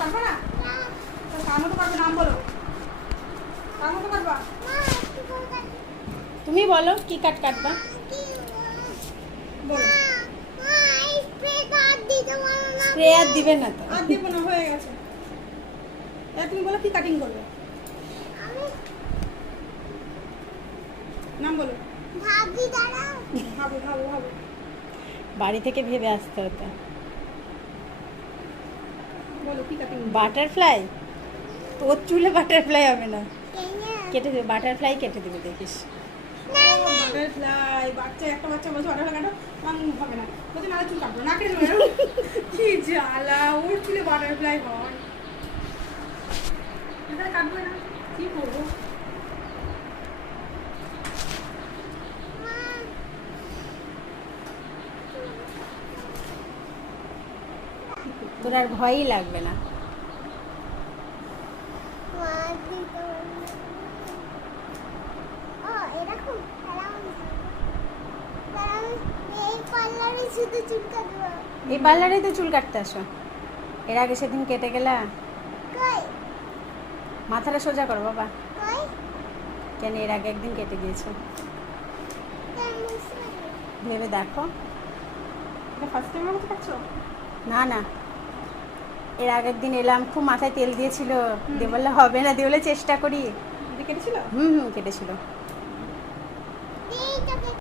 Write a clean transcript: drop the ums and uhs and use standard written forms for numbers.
কাটবে না? কার মতো কাটবে, নাম বলো। কার মতো কাটবা? তুমি বলো কি কাট কাটবা। বলো। স্প্রে আর দিবে না তো। আর দেবো না, হয়ে গেছে। তুমি বলো কি কাটিং করবে, নাম বলো। ভাবো ভাবো ভাবো। বাড়ি থেকে ভেবে আসতে হতো। বলো কি কাটিং। বাটারফ্লাই? তোর চুলে বাটারফ্লাই হবে না, কেটে দেবে, বাটারফ্লাই কেটে দেবে দেখিস। বাটারফ্লাই, বাচ্চা একটা বাচ্চা বলছে বাটারফ্লাই কাটো, হবে না, বলছে না চুল কাটবো না, কেটে দেবে। কি জ্বালা, ওর চুলে বাটারফ্লাই হয়, এখানে কাটবো না, কি করবো। তোর আর ভয়ই লাগবে না। এই পার্লারেই তো চুল কাটতে আসো, এর আগে সেদিন কেটে গেলা। মাথাটা সোজা করো বাবা। কেন, এর আগে একদিন কেটে গিয়েছো, ভেবে দেখো। এটা ফার্স্ট টাইম আমাকে কাটছো? না না, এর আগের দিন এলাম, খুব মাথায় তেল দিয়েছিল, দিয়ে বললে হবে না, দিয়ে বলে চেষ্টা করি। কেটেছিল? কেটেছিল।